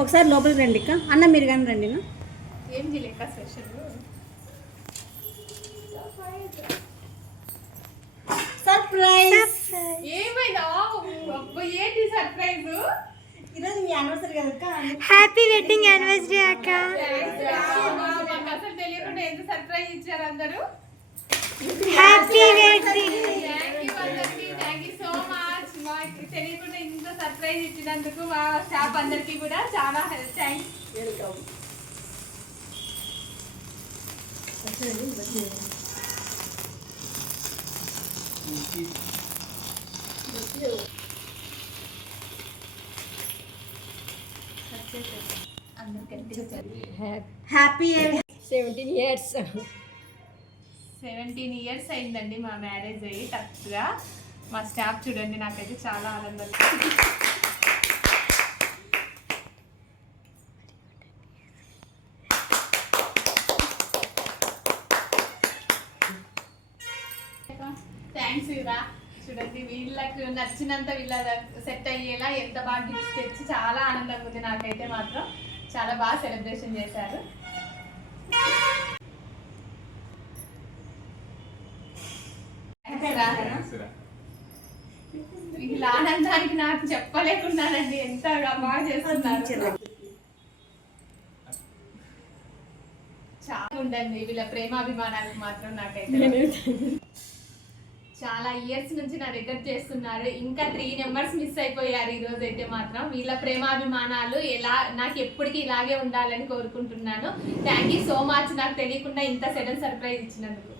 ఒకసారి లోపలికి రండి అక్క. అన్న మీరు కానీ రండి. ఏం చేయలేక స్పెషల్ సర్ప్రైజ్. ఏమైనా ఏంటి సర్ప్రైజ్? ఈరోజు మీ యానివర్సరీ కదా అక్క. హ్యాపీ వెడ్డింగ్ యానివర్సరీ అక్క. మాకు అసలు తెలియకుండా ఎంత సర్ప్రైజ్ ఇచ్చారు అందరూ. Happy wedding. Thank you so much. మాకు తెలియకుండా ఇంత సర్ప్రైజ్ ఇచ్చినందుకు మా స్టాఫ్ అందరికీ కూడా చాలా thanks. Welcome. Happy 17 years. 17 years అయిందండి మా మ్యారేజ్ అయ్యి. కరెక్ట్గా మా స్టాఫ్ చూడండి, నాకైతే చాలా ఆనందం. థ్యాంక్స్ ఇరా. చూడండి వీళ్ళకి నచ్చినంత వీళ్ళ సెట్ అయ్యేలా ఎంత బాగా గిఫ్ట్స్ తెచ్చి చాలా ఆనందంగా ఉంది. నాకైతే మాత్రం చాలా బాగా సెలబ్రేషన్ చేశారు. వీళ్ళ ఆనందానికి నాకు చెప్పలేకున్నానండి, ఎంత బాగా చేస్తున్నారు. చాలా ఉండండి వీళ్ళ ప్రేమాభిమానాలకు మాత్రం. నాకైతే చాలా ఇయర్స్ నుంచి నా దగ్గర చేస్తున్నారు. ఇంకా 3 నెంబర్స్ మిస్ అయిపోయారు ఈ రోజు అయితే మాత్రం. వీళ్ళ ప్రేమాభిమానాలు ఎలా నాకు ఎప్పటికీ ఇలాగే ఉండాలని కోరుకుంటున్నాను. Thank you so much. నాకు తెలియకుండా ఇంత సడన్ సర్ప్రైజ్ ఇచ్చినందుకు.